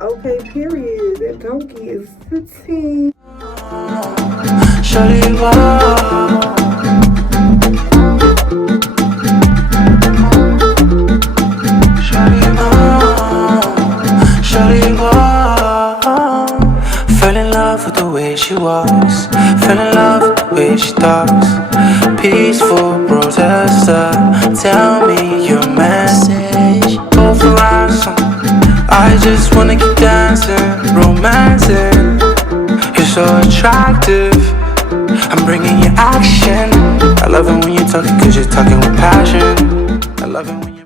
Okay, period. That donkey is 15. Shawty, wow. Shawty, wow. Fell in love with the way she walks. Fell in love with the way she talks. Peaceful protester, tell me your message. Go for ransom. I just wanna keep dancing, romancing. You're so attractive, I'm bringing you action. I love it when you're talking, cause you're talking with passion. I love it when you're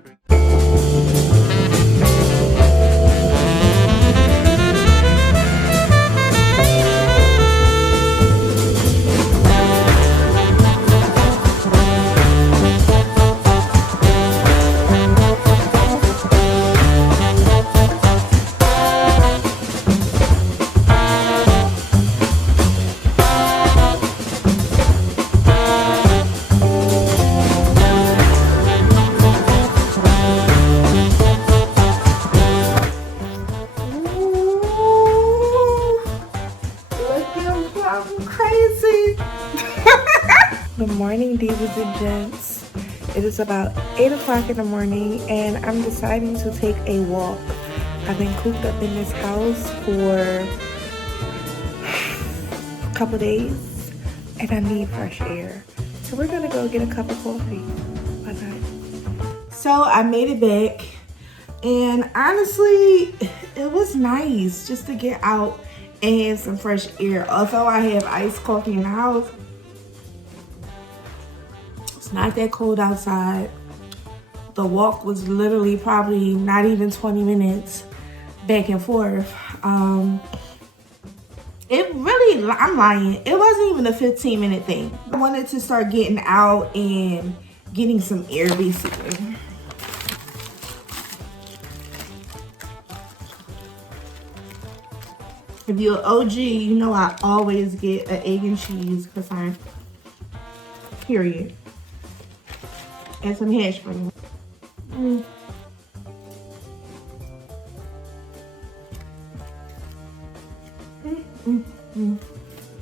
Crazy. Good morning, divas and gents. It is about 8 o'clock in the morning and I'm deciding to take a walk. I've been cooped up in this house for a couple days and I need fresh air. So we're gonna go get a cup of coffee. Why not? So I made it back and honestly, it was nice just to get out and have some fresh air. Although I have iced coffee in the house, it's not that cold outside. The walk was literally probably not even 20 minutes back and forth. It really, I'm lying, it wasn't even a 15-minute thing. I wanted to start getting out and getting some air basically. If you're an OG, you know I always get an egg and cheese croissant, period. And some hash browns.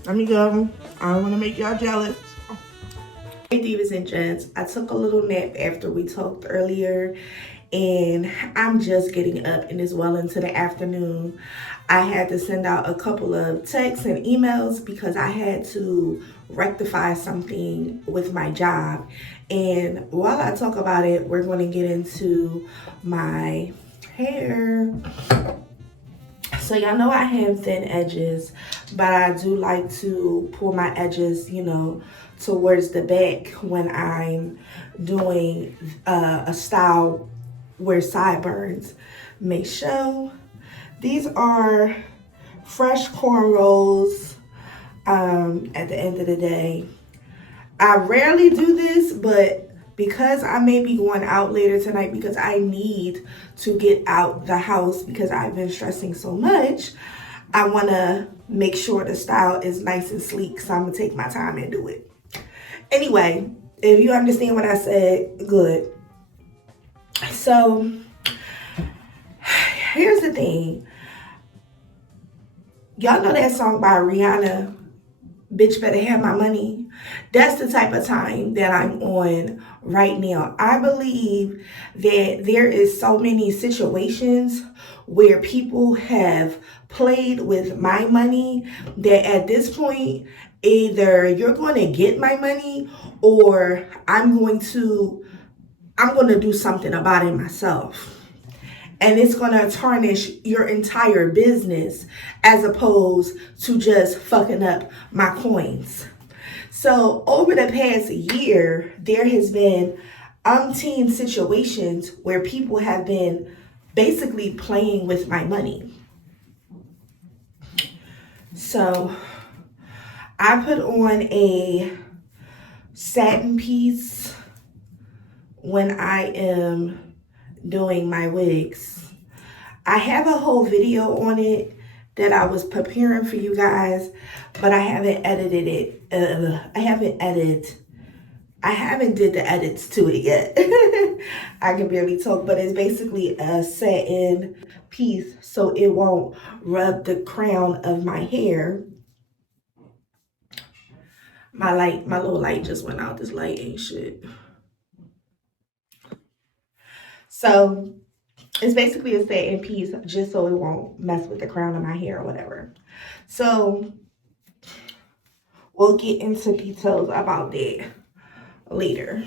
Let me go. I don't want to make y'all jealous. Hey divas and gents, I took a little nap after we talked earlier and I'm just getting up and it's well into the afternoon. I had to send out a couple of texts and emails because I had to rectify something with my job. And while I talk about it, we're going to get into my hair. So y'all know I have thin edges, but I do like to pull my edges, you know, towards the back when I'm doing a style where sideburns may show. These are fresh cornrows at the end of the day. I rarely do this, but because I may be going out later tonight because I need to get out the house because I've been stressing so much, I want to make sure the style is nice and sleek, so I'm going to take my time and do it. Anyway, if you understand what I said, good. So, here's the thing. Y'all know that song by Rihanna, Bitch Better Have My Money? That's the type of time that I'm on right now. I believe that there is so many situations where people have played with my money that at this point, either you're going to get my money or I'm going to do something about it myself. And it's going to tarnish your entire business as opposed to just fucking up my coins. So over the past year, there has been umpteen situations where people have been basically playing with my money. So I put on a satin piece when I am doing my wigs. I have a whole video on it that I was preparing for you guys, but I haven't edited it. I haven't edited I haven't did the edits to it yet. I can barely talk, but it's basically a satin piece so it won't rub the crown of my hair. My little light just went out. This light ain't shit. So it's basically a satin piece just so it won't mess with the crown of my hair or whatever. So we'll get into details about that later.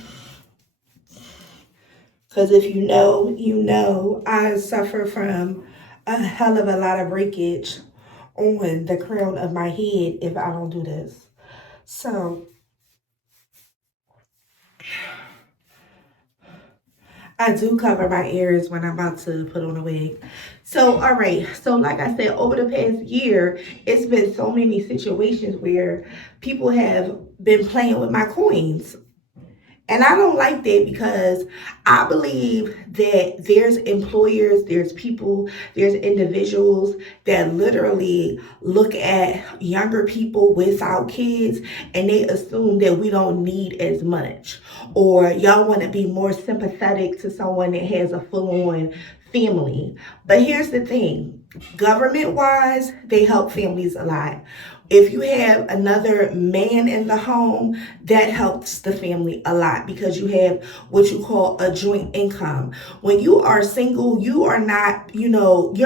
Because if you know, you know, I suffer from a hell of a lot of breakage on the crown of my head if I don't do this. So I do cover my ears when I'm about to put on a wig. So, all right. So, like I said, over the past year, it's been so many situations where people have been playing with my coins. And I don't like that because I believe that there's employers, there's people, there's individuals that literally look at younger people without kids and they assume that we don't need as much. Or y'all want to be more sympathetic to someone that has a full-on family. But here's the thing, government-wise, they help families a lot. If you have another man in the home, that helps the family a lot because you have what you call a joint income. When you are single, you are not, you're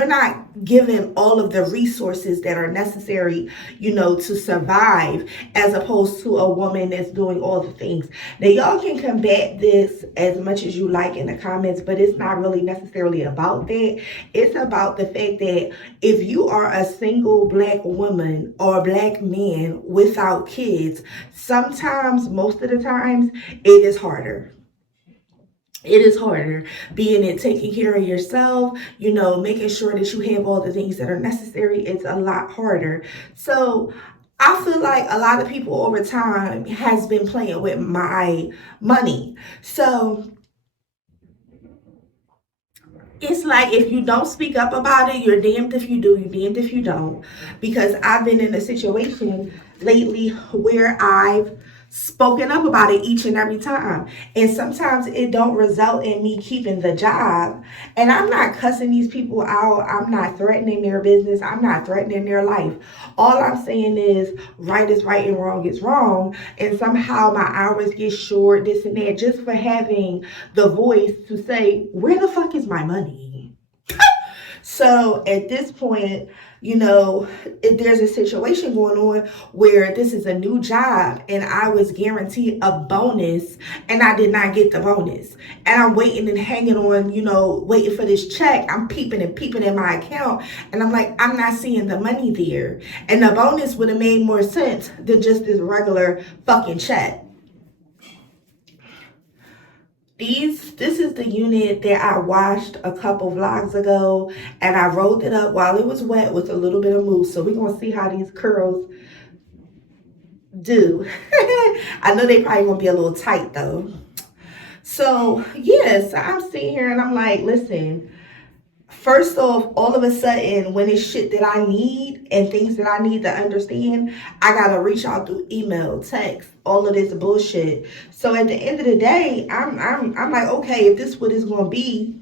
not given all of the resources that are necessary, to survive, as opposed to a woman that's doing all the things. Now, y'all can combat this as much as you like in the comments, but it's not really necessarily about that. It's about the fact that if you are a single black woman or black man without kids, sometimes, most of the times, it is harder. It is harder, being it taking care of yourself, making sure that you have all the things that are necessary. It's a lot harder. So I feel like a lot of people over time has been playing with my money. So it's like if you don't speak up about it, you're damned if you do, you're damned if you don't. Because I've been in a situation lately where I've spoken up about it each and every time. And sometimes it don't result in me keeping the job. And I'm not cussing these people out. I'm not threatening their business. I'm not threatening their life. All I'm saying is right is right and wrong is wrong. And somehow my hours get short, this and that, just for having the voice to say, where the fuck is my money? So at this point, if there's a situation going on where this is a new job and I was guaranteed a bonus and I did not get the bonus. And I'm waiting and hanging on, waiting for this check. I'm peeping in my account. And I'm like, I'm not seeing the money there. And the bonus would have made more sense than just this regular fucking check. This is the unit that I washed a couple vlogs ago, and I rolled it up while it was wet with a little bit of mousse. So we're gonna see how these curls do. I know they probably gonna be a little tight though. So yes, I'm sitting here and I'm like, listen, first off, all of a sudden, when it's shit that I need and things that I need to understand, I gotta reach out through email, text, all of this bullshit. So at the end of the day, I'm like, okay, if this what it's gonna be,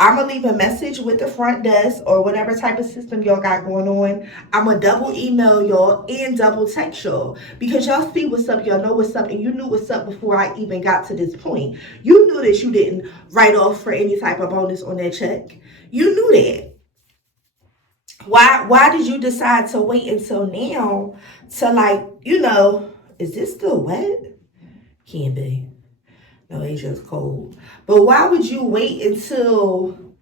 I'm gonna leave a message with the front desk or whatever type of system y'all got going on. I'm gonna double email y'all and double text y'all because y'all see what's up, y'all know what's up, and you knew what's up before I even got to this point. You knew that you didn't write off for any type of bonus on that check. You knew that. Why did you decide to wait until now to is this still wet? Can't be. No, it's just cold. But why would you wait until,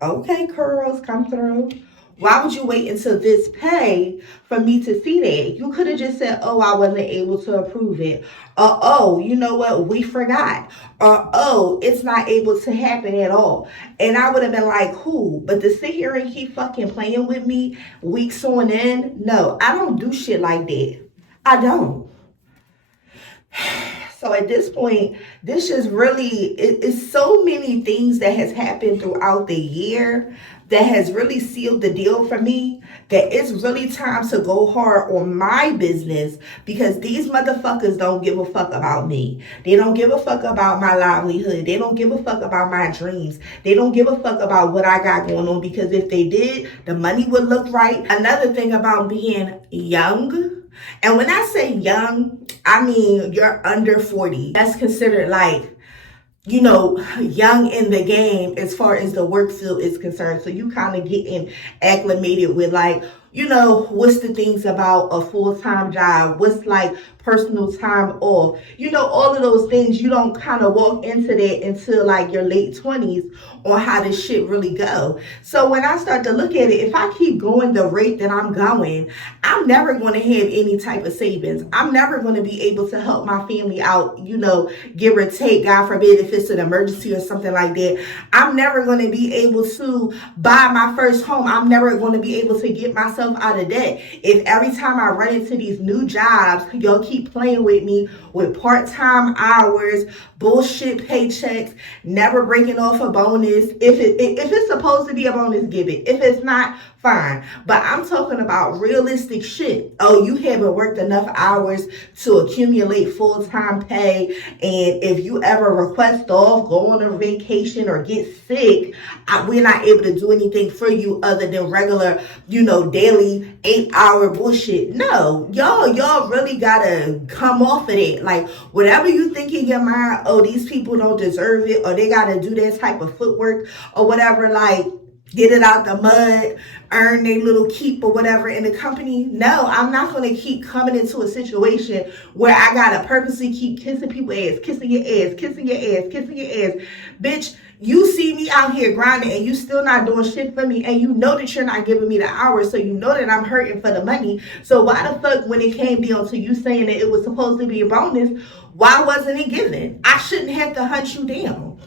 okay, curls come through. Why would you wait until this pay for me to see that? You could have just said, oh, I wasn't able to approve it. Or, oh, you know what? We forgot. Or, oh, it's not able to happen at all. And I would have been like, cool. But to sit here and keep fucking playing with me weeks on end, no, I don't do shit like that. I don't. So at this point, this just really, it's so many things that has happened throughout the year that has really sealed the deal for me that it's really time to go hard on my business, because these motherfuckers don't give a fuck about me. They don't give a fuck about my livelihood. They don't give a fuck about my dreams. They don't give a fuck about what I got going on, because if they did, the money would look right. Another thing about being young, and when I say young, I mean you're under 40. That's considered like, you know, young in the game as far as the work field is concerned. So you kind of getting acclimated with, like, you know, what's the things about a full-time job? What's like personal time off? You know, all of those things. You don't kind of walk into that until like your late 20s on how this shit really go. So when I start to look at it, if I keep going the rate that I'm going, I'm never going to have any type of savings. I'm never going to be able to help my family out, you know, give or take, God forbid, if it's an emergency or something like that. I'm never going to be able to buy my first home. I'm never going to be able to get myself out of debt. If every time I run into these new jobs, y'all keep playing with me with part-time hours, bullshit paychecks, never breaking off a bonus. If it's supposed to be a bonus, give it. If it's not, fine. But I'm talking about realistic shit. Oh, you haven't worked enough hours to accumulate full-time pay, and if you ever request off, go on a vacation, or get sick, we're not able to do anything for you other than regular, you know, daily 8-hour bullshit. No, y'all really gotta come off of it. Like, whatever you think in your mind, oh, these people don't deserve it, or they gotta do that type of footwork or whatever, like, get it out the mud, earn their little keep or whatever in the company. No, I'm not going to keep coming into a situation where I got to purposely keep kissing people's ass, kissing your ass, kissing your ass, kissing your ass. Bitch, you see me out here grinding and you still not doing shit for me, and you know that you're not giving me the hours, so you know that I'm hurting for the money. So why the fuck, when it came down to you saying that it was supposed to be a bonus, why wasn't it given? I shouldn't have to hunt you down.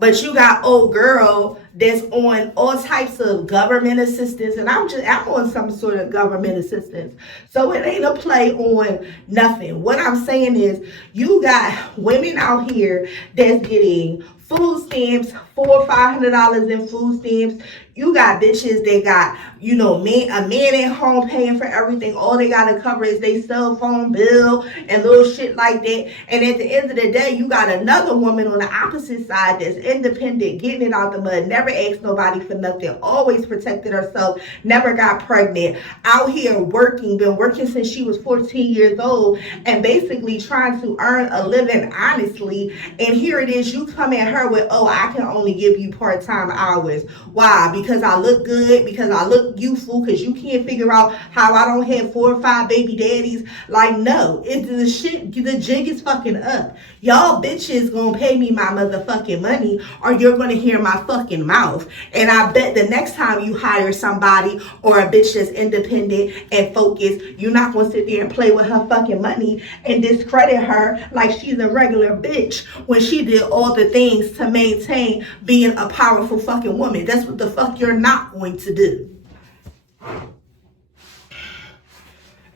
But you got old girl that's on all types of government assistance, and I'm on some sort of government assistance. So it ain't a play on nothing. What I'm saying is, you got women out here that's getting food stamps, $400 or $500 in food stamps. You got bitches that got, you know, a man at home paying for everything. All they gotta cover is their cell phone bill and little shit like that. And at the end of the day, you got another woman on the opposite side that's independent, getting it out the mud, never asked nobody for nothing, always protected herself, never got pregnant, out here working, been working since she was 14 years old, and basically trying to earn a living honestly. And here it is, you come at her with, oh, I can only give you part-time hours. Why? Because I look good, because I look youthful, because you can't figure out how I don't have 4 or 5 baby daddies. Like, no, the jig is fucking up. Y'all bitches gonna pay me my motherfucking money, or you're gonna hear my fucking mouth. And I bet the next time you hire somebody or a bitch that's independent and focused, you're not gonna sit there and play with her fucking money and discredit her like she's a regular bitch when she did all the things to maintain being a powerful fucking woman. That's what the fuck you're not going to do.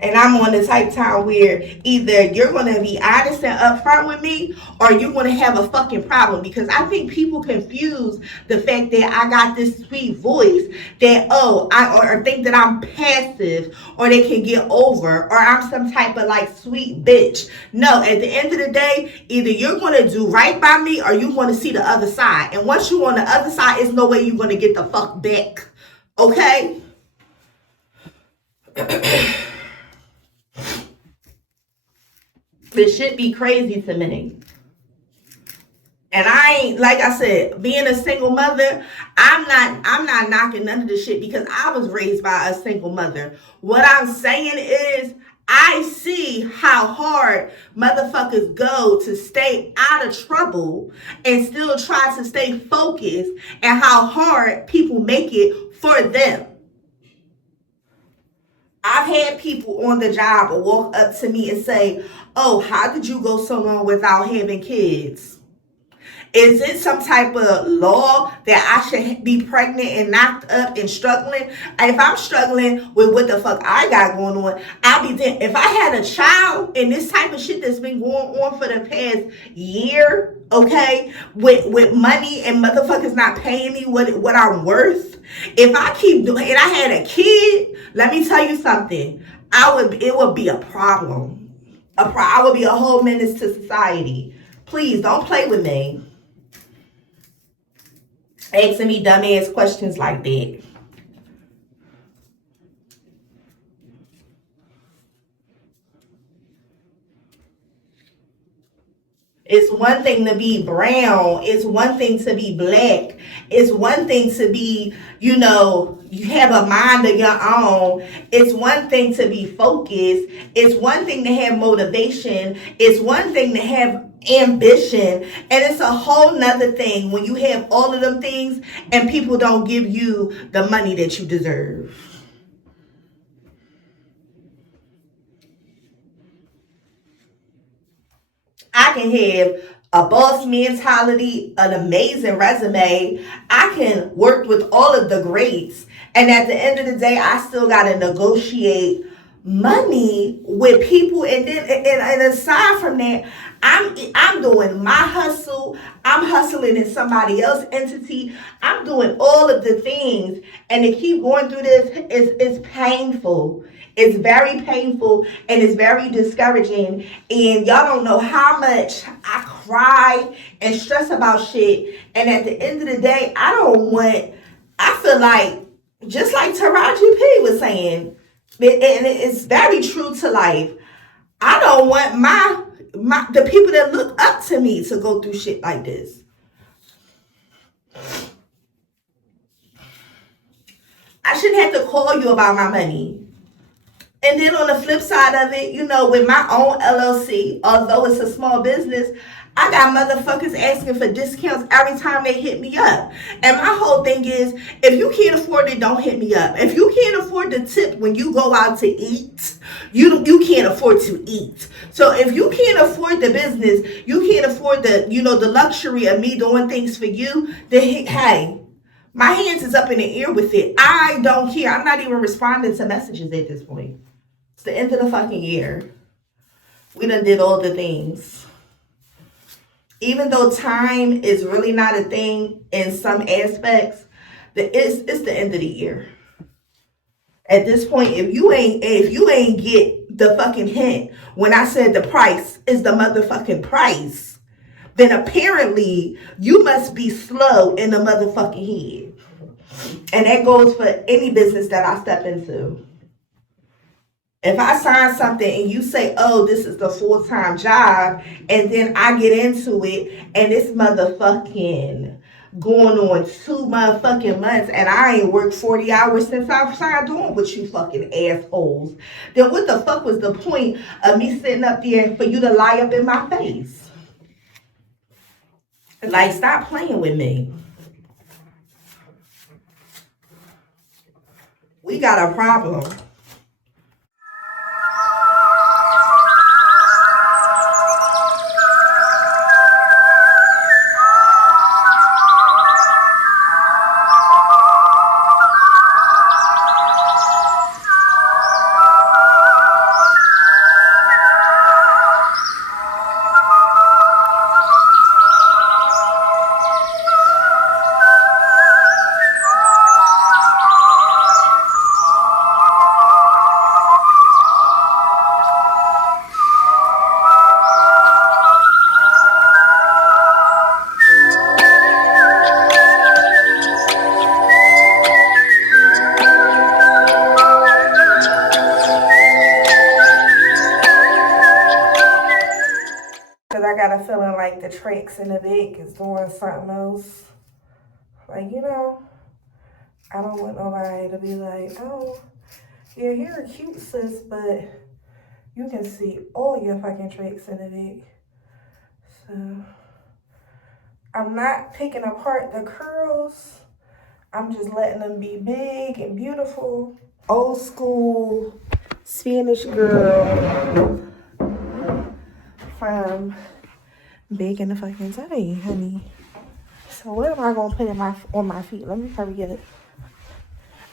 And I'm on the type time where either you're going to be honest and upfront with me, or you're going to have a fucking problem. Because I think people confuse the fact that I got this sweet voice that, or think that I'm passive, or they can get over, or I'm some type of like sweet bitch. No, at the end of the day, either you're going to do right by me, or you're going to see the other side. And once you're on the other side, there's no way you're going to get the fuck back. Okay? This shit be crazy to me. And I ain't, like I said, being a single mother, I'm not knocking none of this shit, because I was raised by a single mother. What I'm saying is, I see how hard motherfuckers go to stay out of trouble and still try to stay focused, and how hard people make it for them. I've had people on the job walk up to me and say, oh, how did you go so long without having kids? Is it some type of law that I should be pregnant and knocked up and struggling? If I'm struggling with what the fuck I got going on, I'll be there. If I had a child and this type of shit that's been going on for the past year, okay, with money and motherfuckers not paying me what I'm worth, if I keep doing, and I had a kid, let me tell you something, it would be a problem. I would be a whole menace to society. Please don't play with me. Asking me dumbass questions like that. It's one thing to be brown. It's one thing to be black. It's one thing to be, you have a mind of your own. It's one thing to be focused. It's one thing to have motivation. It's one thing to have ambition. And it's a whole nother thing when you have all of them things and people don't give you the money that you deserve. I can have a boss mentality, an amazing resume. I can work with all of the greats. And at the end of the day, I still got to negotiate money with people. And then, and aside from that, I'm doing my hustle. I'm hustling in somebody else's entity. I'm doing all of the things. And to keep going through this is painful. It's very painful and it's very discouraging. And y'all don't know how much I cry and stress about shit. And at the end of the day, I feel like, just like Taraji P was saying, and it's very true to life, I don't want the people that look up to me to go through shit like this. I shouldn't have to call you about my money. And then on the flip side of it, with my own LLC, although it's a small business, I got motherfuckers asking for discounts every time they hit me up. And my whole thing is, if you can't afford it, don't hit me up. If you can't afford the tip when you go out to eat, you can't afford to eat. So if you can't afford the business, you can't afford the luxury of me doing things for you, then hey, my hands is up in the air with it. I don't care. I'm not even responding to messages at this point. It's the end of the fucking year. We done did all the things. Even though time is really not a thing in some aspects, it's the end of the year. At this point, if you ain't get the fucking hint when I said the price is the motherfucking price, then apparently you must be slow in the motherfucking head. And that goes for any business that I step into. If I sign something and you say, oh, this is the full-time job, and then I get into it and it's motherfucking going on 2 motherfucking months and I ain't worked 40 hours since I started doing with you fucking assholes, then what the fuck was the point of me sitting up there for you to lie up in my face? Like, stop playing with me. We got a problem. I got a feeling like the tricks in the back is doing something else. Like, I don't want nobody to be like, oh, your hair cute, sis, but you can see all your fucking tricks in the back. So, I'm not picking apart the curls. I'm just letting them be big and beautiful. Old school Spanish girl from back in the fucking day, honey. What am I gonna put on my feet? Let me hurry up.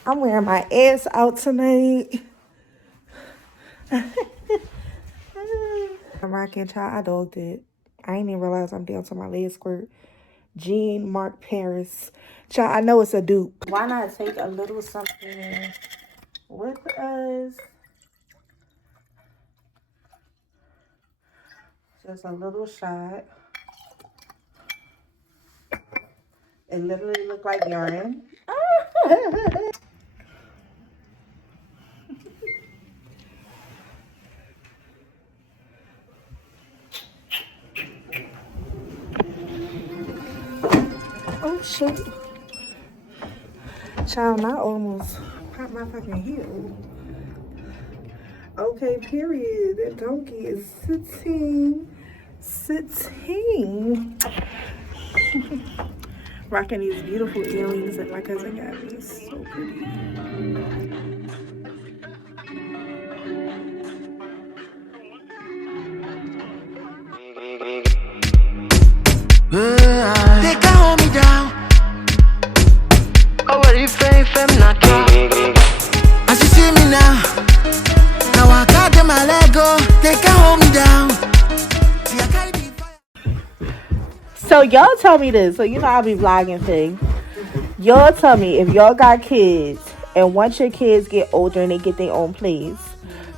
I'm wearing my ass out tonight. I'm rocking, child. I dogged it. I ain't even realize I'm down to my leg squirt. Jean Marc Paris. Child, I know it's a dupe. Why not take a little something with us? Just a little shot. It literally looked like urine. Oh shit. Child, I almost popped my fucking heel. Okay, period. That donkey is sitting. Rocking these beautiful earrings that my cousin got me. So pretty. They can hold me down. Oh, what if I'm not as you see me now, now I got them my leg go. They can hold me down. See, I carry the fire. So y'all tell me this. So you know I'll be vlogging thing. Y'all tell me if y'all got kids and once your kids get older and they get their own place,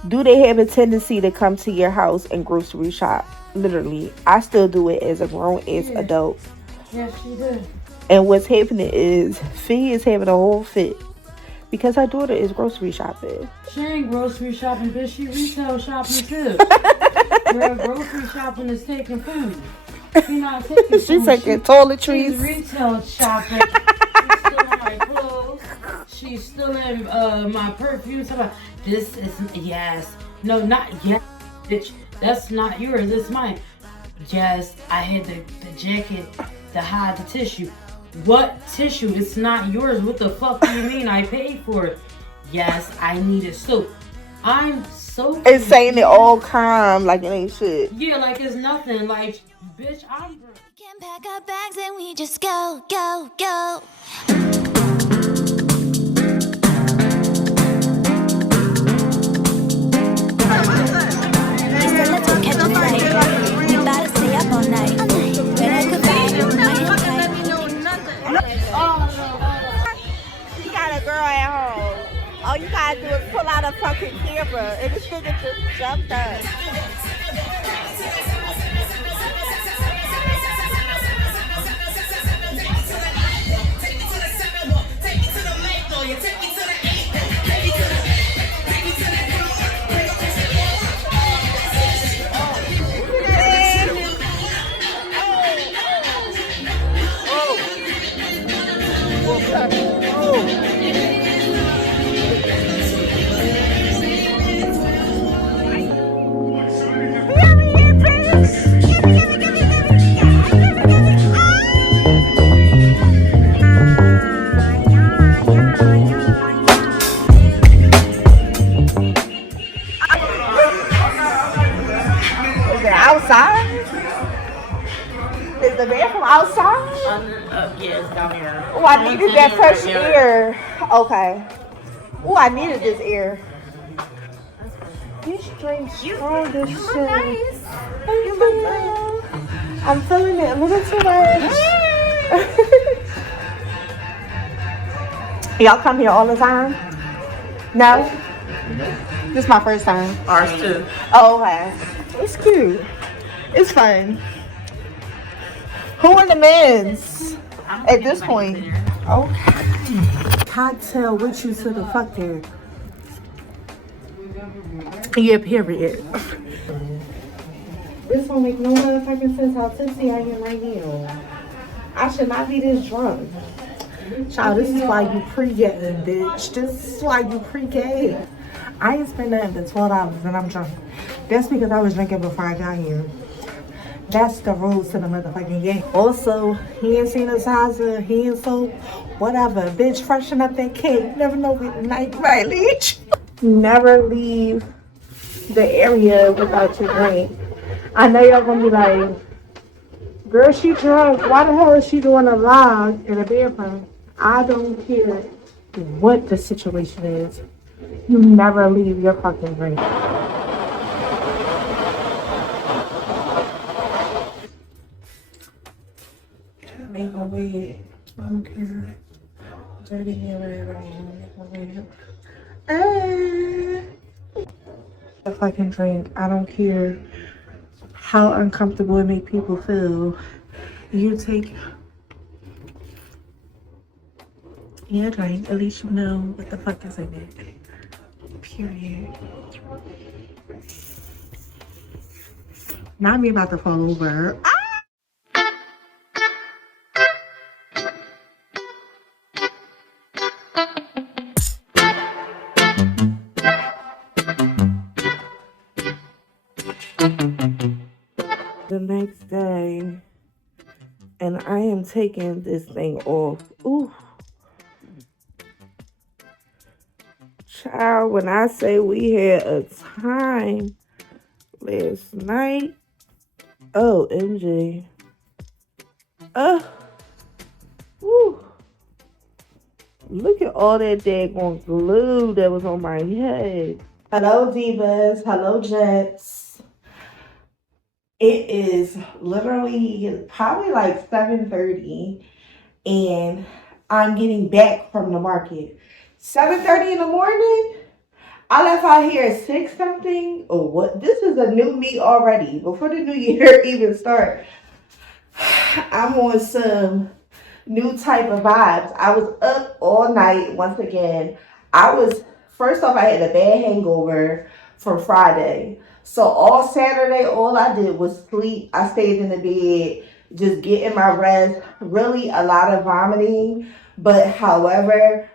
do they have a tendency to come to your house and grocery shop? Literally, I still do it as a grown-ass adult. Yes, she did. And what's happening is Fee is having a whole fit because her daughter is grocery shopping. She ain't grocery shopping, bitch. She retail shopping too. Girl, grocery shopping is taking food. She not taking food. She's taking toiletries. She's retail shopping. She's stealing my clothes. She's stealing my perfume. This isn't, yes. No, not yet, bitch. That's not yours. It's mine. Yes, I had the jacket to hide the tissue. What tissue? It's not yours. What the fuck do you mean? I paid for it. Yes, I need it. So, I'm so... It's saying it all calm like it ain't shit. Yeah, like it's nothing. Like, bitch, I'm... We can pack our bags and we just go, go, go. He said, let's go catch a flight. We about to stay up all night. Better goodbye. My hands tight. You got a girl at home. All you gotta do is pull out a fucking camera and this nigga just jumped up. Outside? Is the bathroom outside? Yeah, it's down here. Oh, I needed that fresh air. Okay. Oh, I needed this air. This drink's strong as shit. You look nice. You look good. I'm feeling it a little too much. Y'all come here all the time? No? This is my first time. Ours too. Oh, okay. It's cute. It's fun. Who are the men's at this point? Okay. Cocktail with you to the fuck there. Yeah, period. This don't make no motherfucking sense how tipsy I am right now. I should not be this drunk. Child, this is why you pre-game, bitch. This is why you pre-game. I ain't spent nothing but $12 and I'm drunk. That's because I was drinking before I got here. That's the rules to the motherfucking game. Also, he ain't sanitizer, he ain't soap, whatever. Bitch, freshen up that cake. You never know what night might lead. Never leave the area without your drink. I know y'all gonna be like, Girl, she drunk. Why the hell is she doing a vlog in a bathroom? I don't care what the situation is. You never leave your fucking drink. Make my way. I don't care. Dirty mirror. A fucking drink. I don't care how uncomfortable it make people feel. You take your drink, at least you know what the fuck is in it. Period. Not me about to fall over. The next day, and I am taking this thing off. Ooh. Child, when I say we had a time last night, oh, MJ. Woo. Look at all that daggone glue that was on my head. Hello, divas. Hello, gents. It is literally probably like 7:30, and I'm getting back from the market. 7:30 in the morning? I left out here at 6 something. Oh, what? This is a new me already. Before the new year even start, I'm on some new type of vibes. I was up all night once again. First off, I had a bad hangover from Friday. So all Saturday, all I did was sleep. I stayed in the bed, just getting my rest. Really a lot of vomiting. But however,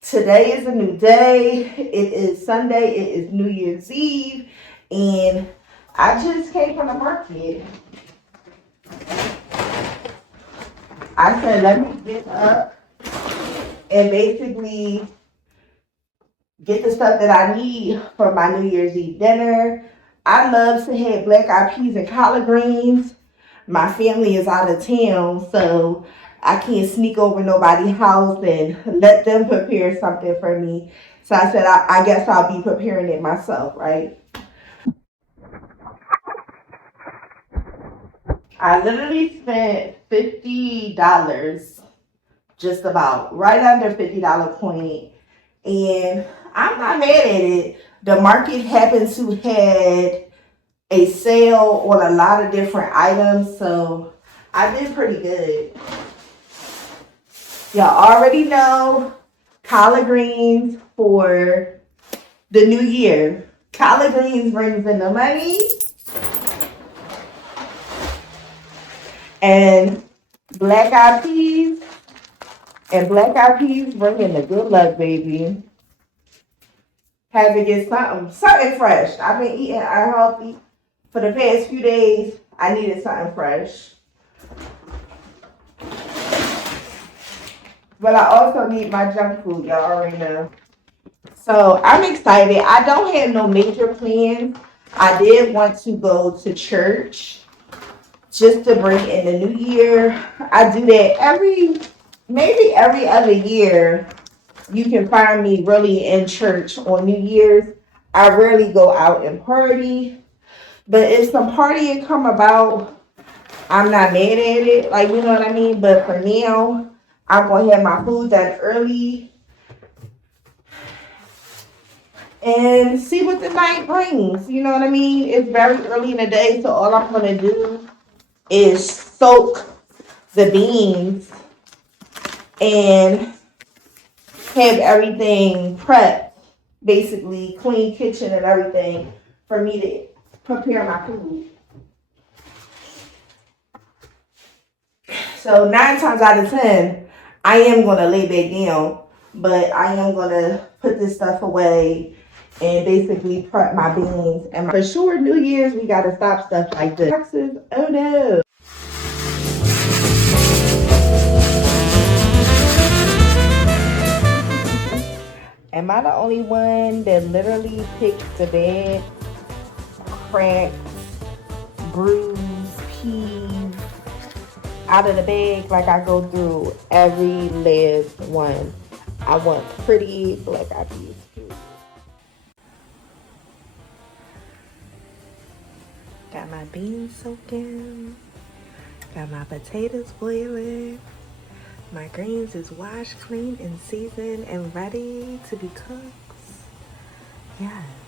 today is a new day. It is Sunday. It is New Year's Eve. And I just came from the market. I said, let me get up and basically get the stuff that I need for my New Year's Eve dinner. I love to have black eyed peas and collard greens. My family is out of town, so I can't sneak over nobody's house and let them prepare something for me. So I said, I guess I'll be preparing it myself, right? I literally spent $50, just about, right under $50 point. And I'm not mad at it. The market happened to have a sale on a lot of different items, so I did pretty good. Y'all already know collard greens for the new year. Collard greens brings in the money. And black eyed peas. And black eyed peas bring in the good luck, baby. Had to get something fresh. I've been eating unhealthy for the past few days. I needed something fresh. But I also need my junk food, y'all already know. So I'm excited. I don't have no major plans. I did want to go to church just to bring in the new year. I do that maybe every other year. You can find me really in church on New Year's. I rarely go out and party. But if some partying come about, I'm not mad at it. Like, you know what I mean? But for now, I'm going to have my food done early and see what the night brings. You know what I mean? It's very early in the day, so all I'm going to do is soak the beans and have everything prepped, basically clean kitchen and everything for me to prepare my food. So 9 times out of 10, I am going to lay back down, but I am going to put this stuff away and basically prep my beans. And for sure, New Year's, we got to stop stuff like this. Oh no. Am I the only one that literally picks the bad, cracked, bruised peas out of the bag, like I go through every last one. I want pretty black eyed peas. Got my beans soaking. Got my potatoes boiling. My greens is washed, clean, and seasoned and ready to be cooked. Yes.